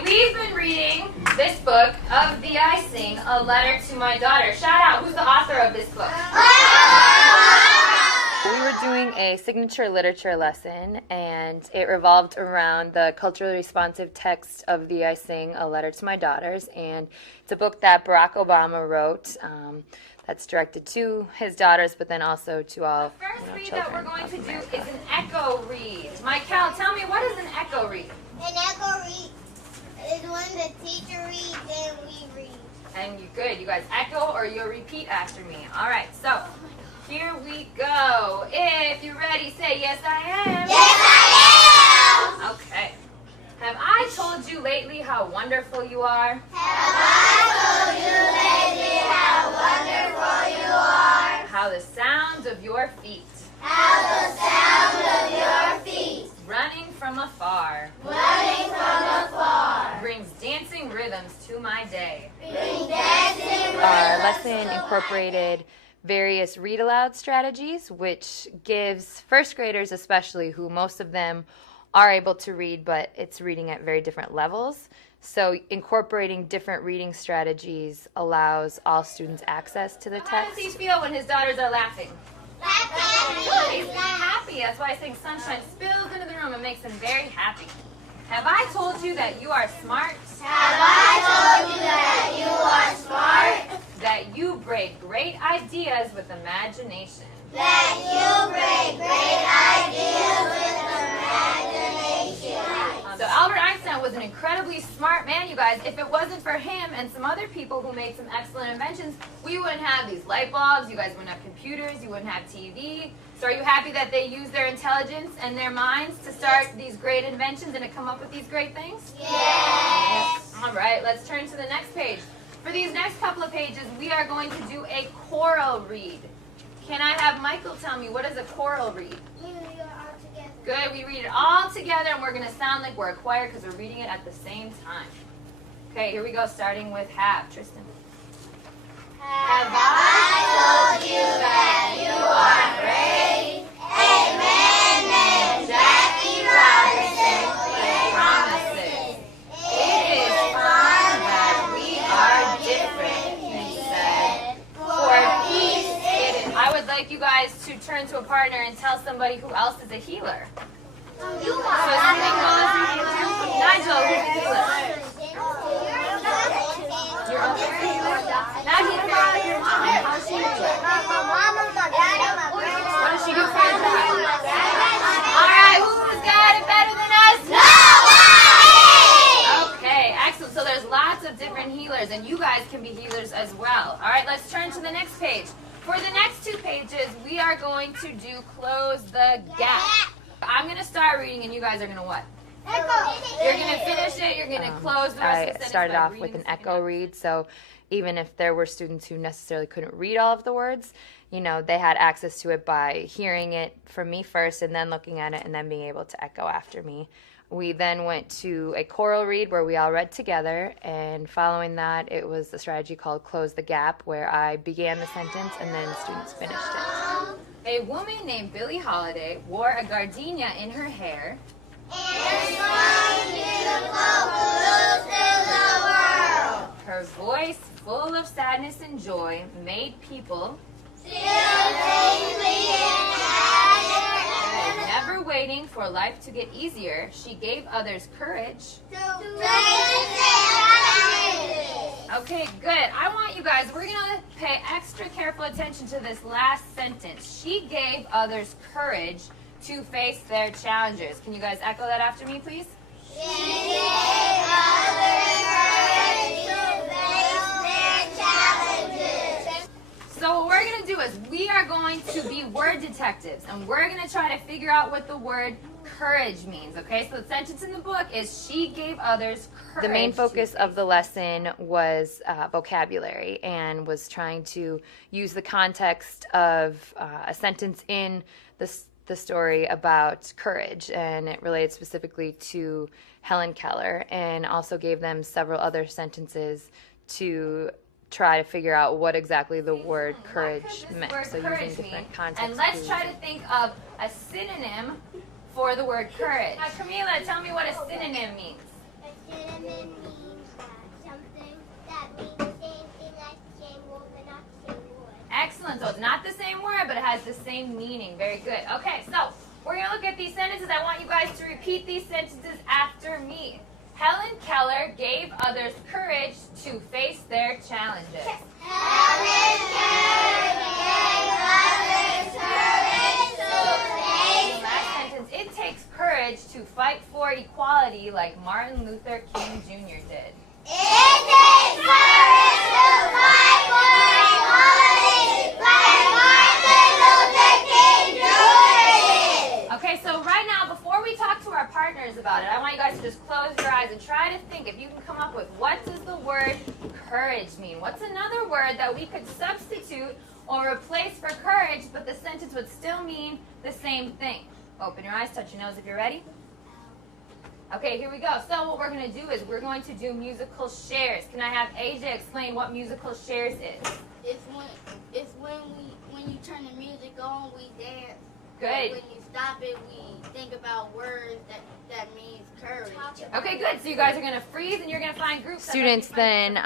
Okay, we've been reading this book, Of Thee I Sing, A Letter to My Daughter. Shout out, who's the author of this book? We were doing a signature literature lesson, and it revolved around the culturally responsive text of Thee I Sing, A Letter to My Daughters, and it's a book that Barack Obama wrote that's directed to his daughters, but then also to all The first read children that we're going to of do America. is an echo read. Michael, tell me, what is an echo read? An echo read is when the teacher reads and we read. And you good, you guys echo or you'll repeat after me. All right, so here we go. If you're ready, say yes I am. Yes, I am! Okay. Have I told you lately how wonderful you are? Have I told you lately how wonderful you are? How the sound of your feet, How the sound of your feet, running from afar, running from afar, brings dancing rhythms to my day. bring dancing Our lesson incorporated various read-aloud strategies, which gives first graders especially, who most of them are able to read, but it's reading at very different levels. So incorporating different reading strategies allows all students access to the How does he Oh, Oh, feel when his daughters are laughing? Good, he's happy. That's why I think sunshine spills into the room and makes him very happy. Have I told you that you are smart? Have I told you that you are smart? That you break great ideas with imagination? That you break great ideas with imagination. So Albert Einstein was an incredibly smart man, you guys. If it wasn't for him and some other people who made some excellent inventions, we wouldn't have these light bulbs, you guys wouldn't have computers, you wouldn't have TV. So are you happy that they use their intelligence and their minds to start these great inventions and to come up with these great things? Yes. All right, let's turn to the next page. For these next couple of pages, we are going to do a choral read. Can I have Michael tell me, what is a choral read? Good, we read it all together and we're going to sound like we're a choir because we're reading it at the same time. Okay, here we go, starting with have. Tristan. Have I told you that you are great? A man named Jackie Robinson with promises. It is fun that we are different, he said. For peace it is. I would like you guys to turn to a partner and tell somebody who else is a healer. You So Nigel, who's a healer? Your uncle? Not healer, your mom. How's she doing? What does she do for a job? Alright, who's got it better than us? Nobody! Okay, excellent. So there's lots of different healers, and you guys can be healers as well. Alright, let's turn to the next page. For the next two pages, we are going to do close the gap. I'm going to start reading, and you guys are going to what? You're going to finish it, you're going to close the rest of the I sentence started by off reading with an something echo else. read, so even if there were students who necessarily couldn't read all of the words, you know, they had access to it by hearing it from me first and then looking at it and then being able to echo after me. We then went to a choral read where we all read together, and following that, it was a strategy called Close the Gap, where I began the sentence and then the students finished it. A woman named Billie Holiday wore a gardenia in her hair. Her voice, full of sadness and joy, made people never waiting for life to get easier. She gave others courage. Okay, good. I want you guys, we're going to pay extra careful attention to this last sentence. She gave others courage to face their challenges. Can you guys echo that after me, please? So what we're going to do is we are going to be word detectives, and we're going to try to figure out what the word courage means, okay? So the sentence in the book is she gave others courage. The main to focus of face the lesson was vocabulary and was trying to use the context of a sentence in the story about courage, and it related specifically to Helen Keller, and also gave them several other sentences to try to figure out what exactly the word courage meant. word So courage using different mean? context And let's clues. try to think of a synonym for the word courage. Camila, tell me what a synonym means. A synonym same meaning. Very good. Okay, so we're going to look at these sentences. I want you guys to repeat these sentences after me. Helen Keller gave others courage to face their challenges. Helen Keller gave others courage to face. Last sentence. It takes courage to fight for equality like Martin Luther King Jr. did. It takes courage to fight for equality like Martin Luther King Jr. Okay, so right now, before we talk to our partners about it, I want you guys to just close your eyes and try to think if you can come up with what does the word courage mean? What's another word that we could substitute or replace for courage, but the sentence would still mean the same thing? Open your eyes, touch your nose if you're ready. Okay, here we go. So what we're going to do is we're going to do musical shares. Can I have AJ explain what musical shares is? It's when you turn the music on, we dance. Good. When you stop it, we think about words that means courage. Okay, good. So you guys are going to freeze and you're going to find groups. Students then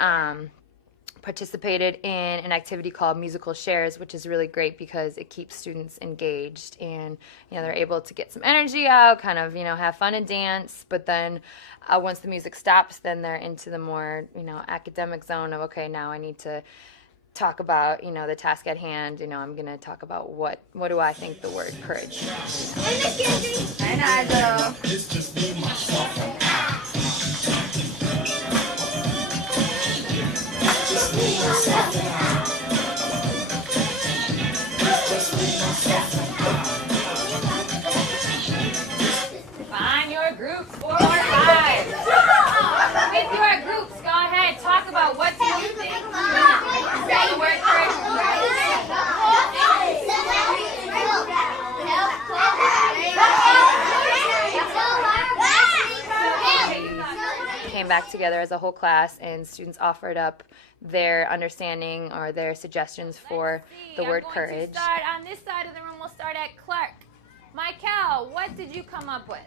participated in an activity called musical shares, which is really great because it keeps students engaged and they're able to get some energy out, kind of have fun and dance. But then once the music stops, then they're into the more academic zone of, okay, now I need to talk about the task at hand. I'm going to talk about what do I think the word courage is. Hey, Miss Kinsey. Hi, Nigel. It's just me, myself, and I. Just me, myself, and I. Just me, myself, and I. Find your groups, 4 or 5. With your groups, go ahead. Talk about what do you think the word courage Came back together as a whole class and students offered up their understanding or their suggestions for the word courage. To start on this side of the room. We'll start at Clark. Michael, what did you come up with?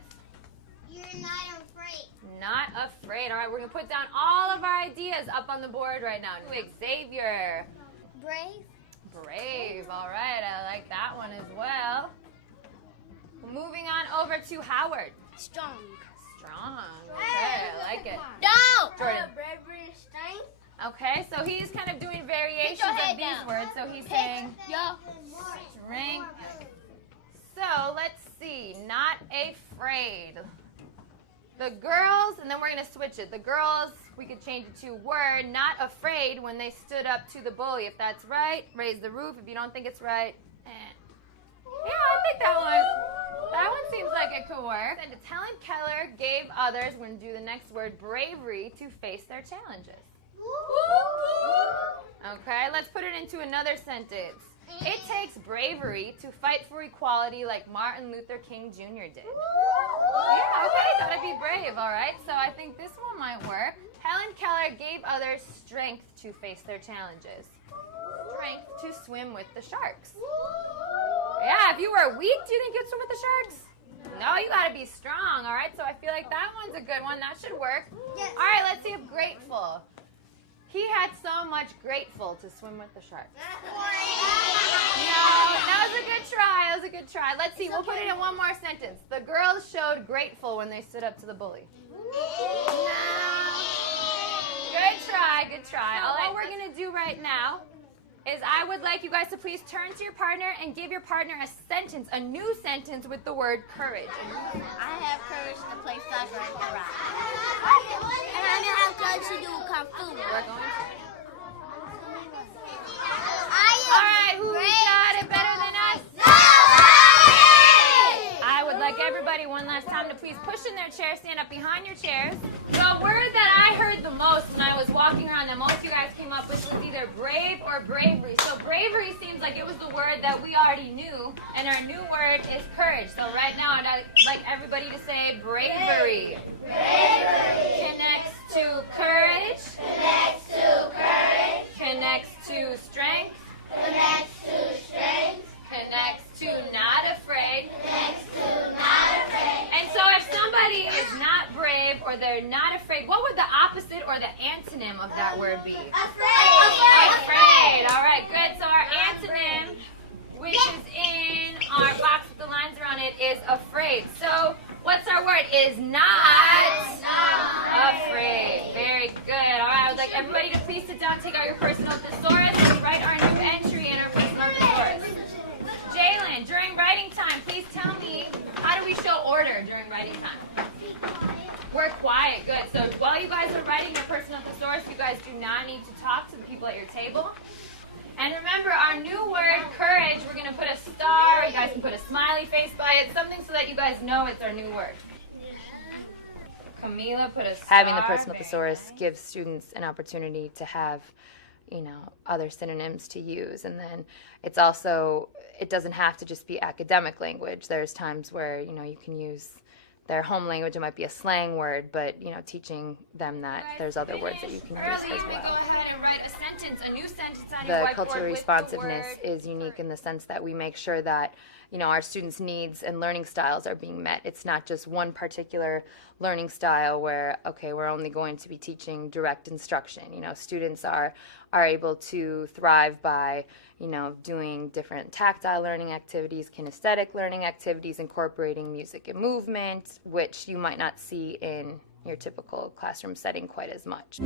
You're not afraid. Not afraid. All right, we're going to put down all of our ideas up on the board right now. Xavier. Brave. Brave. All right, I like that one as well. Moving on over to Howard. Strong. Strong. Okay, I like it. No! Jordan. Bravery and strength. Okay, so he's kind of doing variations your of head these down. words. So he's saying Yo. strength. So let's see. Not afraid. The girls, and then we're going to switch it. The girls, we could change it to were not afraid when they stood up to the bully. If that's right, raise the roof. If you don't think it's right, yeah, I think that one seems like it could work. And Helen Keller gave others, we're going to do the next word, bravery to face their challenges. Okay, let's put it into another sentence. It takes bravery to fight for equality like Martin Luther King Jr. did. Yeah, okay, gotta be brave, all right? So I think this one might work. Helen Keller gave others strength to face their challenges. Strength to swim with the sharks. Yeah, if you were weak, do you think you'd swim with the sharks? No, you gotta be strong, all right? So I feel like that one's a good one. That should work. Yes. All right, let's see if grateful. He had so much grateful to swim with the sharks. No, that was a good try. That was a good try. Let's see. We'll put it in one more sentence. The girls showed grateful when they stood up to the bully. Good try. Good try. So what we're going to do right now is I would like you guys to please turn to your partner and give your partner a sentence, a new sentence with the word courage. I have courage to play soccer and karate. And I have courage to do kung fu. We're going to. I All right, who's got it better than us? I would like everybody one last time to please push in their chairs, stand up behind your chairs. The word that I heard the most when I was walking around that most of you guys came up with was either brave or bravery. So bravery seems like it was the word that we already knew, and our new word is courage. So right now I'd like everybody to say bravery. Bravery. Connects to courage. Connects to courage. Connects to strength. Connects to strength. Connects to not afraid. Connects to not afraid. And so if somebody is not brave or they're not afraid, what would the opposite or the antonym of that word be? Afraid. Afraid. All right, good. So our antonym which is in our box with the lines around it, is afraid. So what's our word? Is not afraid. Very good. All right, I would like everybody to please sit down, take out your personal thesaurus, and write our new entry in our personal thesaurus. Jalen, during writing time, please tell me, how do we show order during writing time? We're quiet. Good. So while you guys are writing your personal thesaurus, you guys do not need to talk to the people at your table. And remember, our new word, courage, we're going to put a star. You guys can put a smiley face by it, something so that you guys know it's our new word. Camila, put a star. Having the personal thesaurus gives students an opportunity to have, other synonyms to use. And then it's also, it doesn't have to just be academic language. There's times where, you can use their home language. It might be a slang word, but, teaching them that there's other words that you can use as We go well. ahead and write a sentence, a new sentence on your The whiteboard cultural with responsiveness the word is unique in the sense that we make sure that, our students' needs and learning styles are being met. It's not just one particular learning style where, okay, we're only going to be teaching direct instruction. Students are able to thrive by, doing different tactile learning activities, kinesthetic learning activities, incorporating music and movement, which you might not see in your typical classroom setting quite as much.